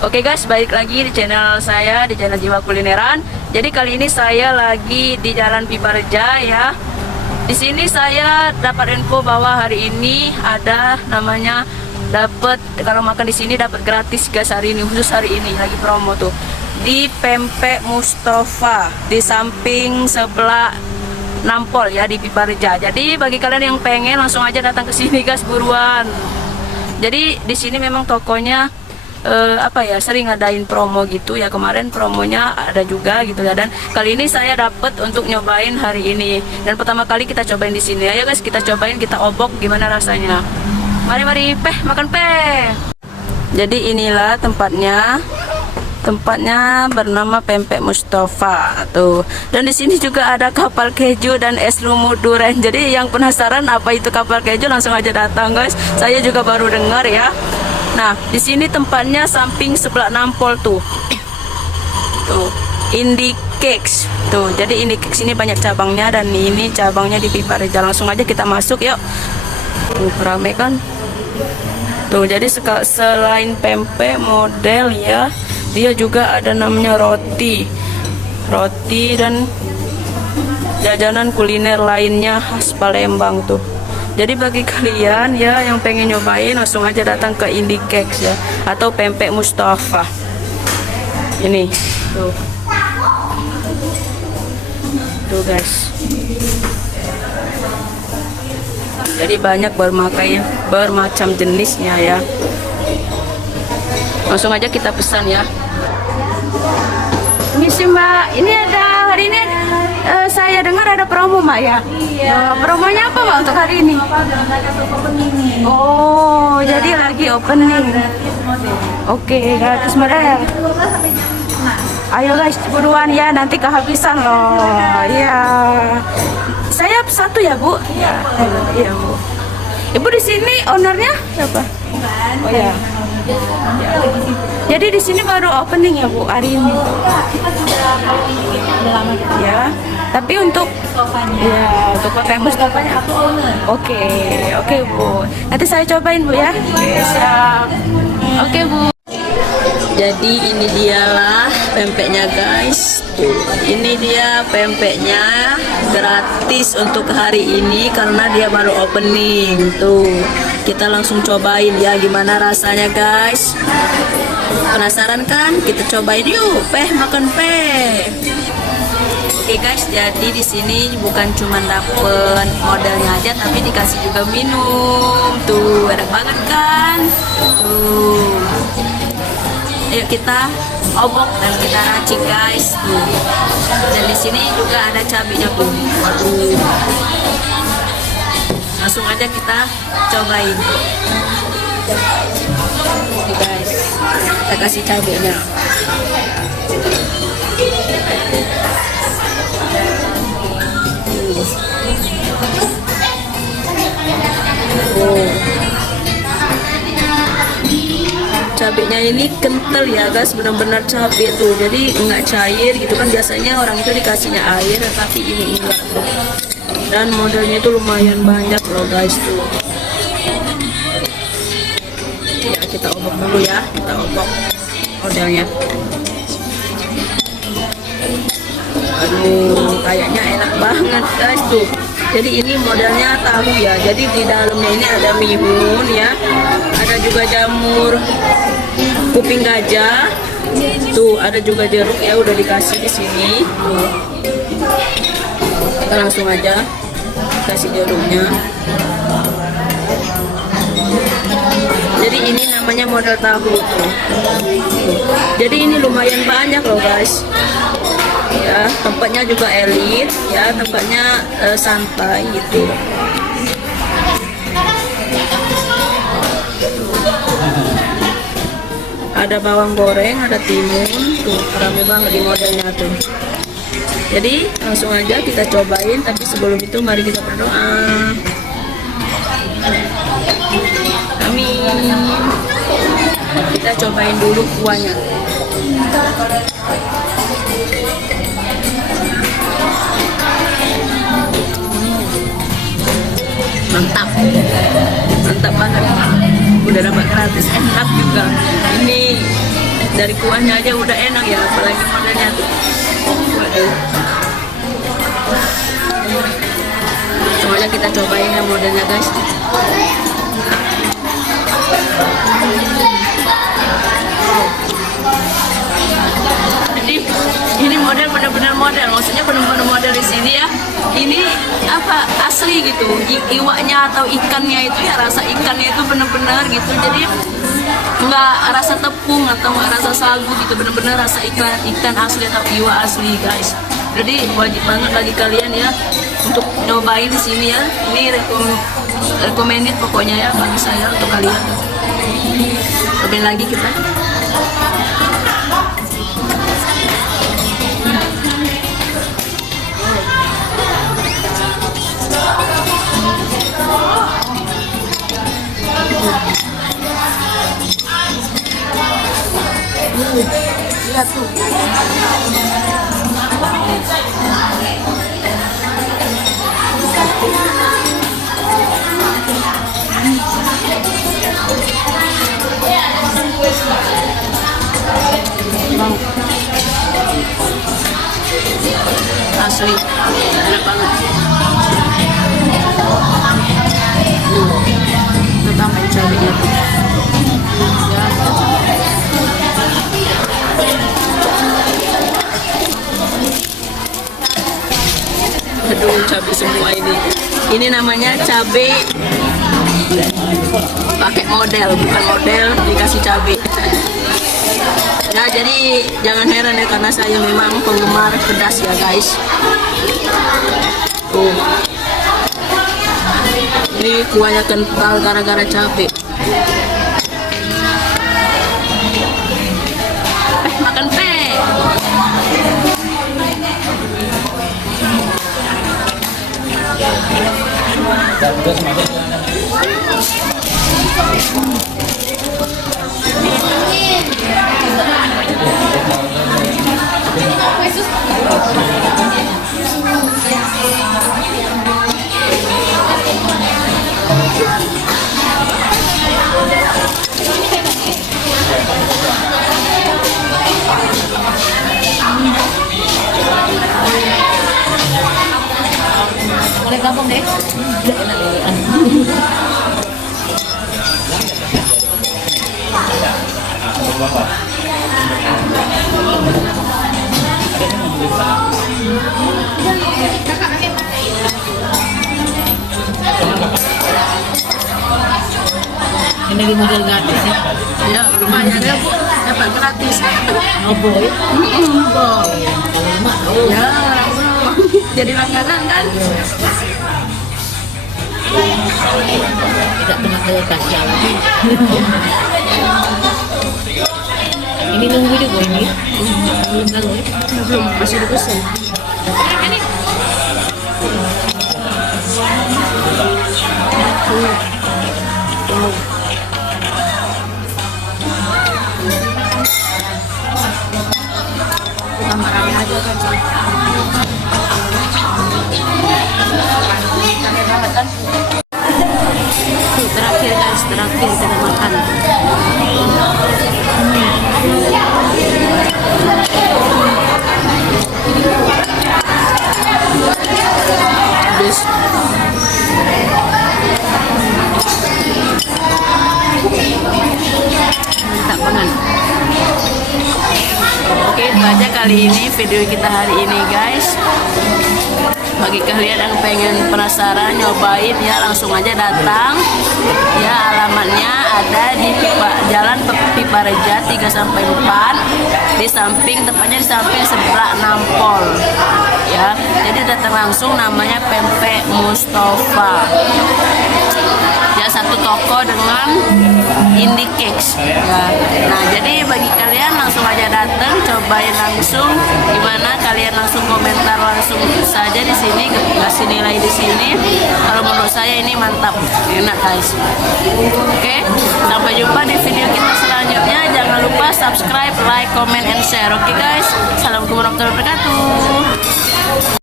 Oke guys, balik lagi di channel saya, di channel Jiwa Kulineran. Jadi kali ini saya lagi di Jalan Pipareja ya. Di sini saya dapat info bahwa hari ini ada namanya dapat, kalau makan di sini dapat gratis guys hari ini, khusus hari ini lagi promo tuh. Di Pempek Mustafa di samping sebelah Nampol ya, di Pipareja. Jadi bagi kalian yang pengen langsung aja datang ke sini guys, buruan. Jadi di sini memang tokonya sering ngadain promo gitu ya. Kemarin promonya ada juga gitu ya, dan kali ini saya dapat untuk nyobain hari ini, dan pertama kali kita cobain di sini. Ayo guys, kita cobain, kita obok gimana rasanya. Mari makan peh. Jadi inilah tempatnya bernama Pempek Mustafa tuh, dan di sini juga ada kapal keju dan es lumut durian. Jadi yang penasaran apa itu kapal keju, langsung aja datang guys, saya juga baru dengar ya. Nah, di sini tempatnya samping sebelah Nampol tuh. Tuh, Indie Cakes. Tuh, jadi Indie Cakes ini banyak cabangnya, dan ini cabangnya di Pipareja. Langsung aja kita masuk yuk. Tuh, rame kan? Tuh, jadi selain pempek model ya, dia juga ada namanya roti dan jajanan kuliner lainnya khas Palembang tuh. Jadi bagi kalian ya yang pengen nyobain, langsung aja datang ke Indie Cakes ya, atau Pempek Mustafa. Ini tuh, guys. Jadi banyak bermacam jenisnya ya. Langsung aja kita pesan ya. Ini sih Mbak, ini ada hari ini saya dengar ada promo Mbak ya. Iya. Promonya apa Mbak untuk hari ini? Oh, jadi lagi opening. Oke, gratis model. Ayo guys, buruan ya, nanti kehabisan loh. Iya. Saya satu ya Bu. Iya Bu. Ibu di sini ownernya siapa? Oh ya. Jadi di sini baru opening ya Bu hari ini. Ya. Tapi untuk ya, untuk Pempek Mustafanya aku owner. Oke Bu. Nanti saya cobain Bu ya. Siap. Oke Bu. Jadi ini dialah pempeknya guys. Tuh, ini dia pempeknya, gratis untuk hari ini karena dia baru opening. Tuh, kita langsung cobain ya gimana rasanya guys. Penasaran kan? Kita cobain yuk. Makan peh. Oke guys, jadi di sini bukan cuma dapet modelnya aja, tapi dikasih juga minum. Tuh, enak banget kan? Tuh. Ayo kita obok dan kita racik guys. Dan di sini juga ada cabenya pun. Waduh. Langsung aja kita cobain. Oke guys, kita kasih cabenya. Cabenya ini kental ya guys, benar-benar cabai tuh, jadi nggak cair gitu kan. Biasanya orang itu dikasihnya air, tapi ini enggak tuh. Dan modelnya itu lumayan banyak loh guys tuh. Ya kita obok dulu ya, kita obok modelnya. Aduh, kayaknya enak banget guys tuh. Jadi ini modelnya tahu ya, jadi di dalamnya ini ada mihun ya, ada juga jamur kuping gajah, tuh ada juga jeruk ya, udah dikasih di sini. Kita langsung aja kasih jeruknya. Jadi ini namanya model tahu tuh. Jadi ini lumayan banyak loh guys. Ya, tempatnya juga elit ya, tempatnya santai gitu. Ada bawang goreng, ada timun, tuh rame banget di modelnya tuh. Jadi langsung aja kita cobain, tapi sebelum itu mari kita berdoa. Amin. Kita cobain dulu kuahnya. Mantap banget, udah dapat gratis, enak juga. Ini Dari kuahnya aja udah enak ya, apalagi modelnya tuh. Waduh. Semuanya kita cobain ya modelnya guys. Ini model benar-benar model, maksudnya benar-benar model di sini ya. Ini apa asli gitu, iwaknya atau ikannya itu ya rasa ikannya itu benar-benar gitu. Jadi nggak rasa tepung atau nggak rasa sagu gitu, benar-benar rasa ikan asli atau iwak asli guys. Jadi wajib banget bagi kalian ya untuk nyobain di sini ya. Ini recommended pokoknya ya bagi saya untuk kalian. Cobain lagi kita. Lihat tuh. Asli, enak banget. Kita tambahin cabenya tuh. Ya. Aduh, cabai semua ini. Ini namanya cabai pakai model, bukan model dikasih cabai. Nah, jadi jangan heran ya karena saya memang penggemar pedas ya guys. Tuh. Ini kuahnya kental gara-gara cabai. Makan pe. Boleh gabung deh. Ini di model gratis ya? Ya, lumayan ya Bu, dapat gratis. Oh boy? Boy. Ya, jadi langganan kan? Tidak pernah saya kasih lagi. Ini nunggu juga ini? Belum kan? Belum, masih dipesan. Wow. Tambah rame aja kan sih. Terakhir guys, terakhir kita makan. Habis. Mantap banget. Oke, itu aja kali ini video kita hari ini guys. Bagi kalian yang pengen penasaran nyobain ya langsung aja datang ya, alamatnya ada di Jalan Pipa Reja 3-4 di samping, tepatnya di samping sebelah Nampol ya. Jadi datang langsung, namanya Pempek Mustafa ya, satu toko dengan Indie Cakes ya. Nah, jadi bagi kalian langsung aja datang, cobain langsung. Gimana kalian langsung komentar langsung saja di sini, kasih nilai di sini. Kalau menurut saya ini mantap, enak guys. Oke, sampai jumpa di video kita selanjutnya. Jangan lupa subscribe, like, comment, and share. Oke guys, assalamualaikum warahmatullahi wabarakatuh.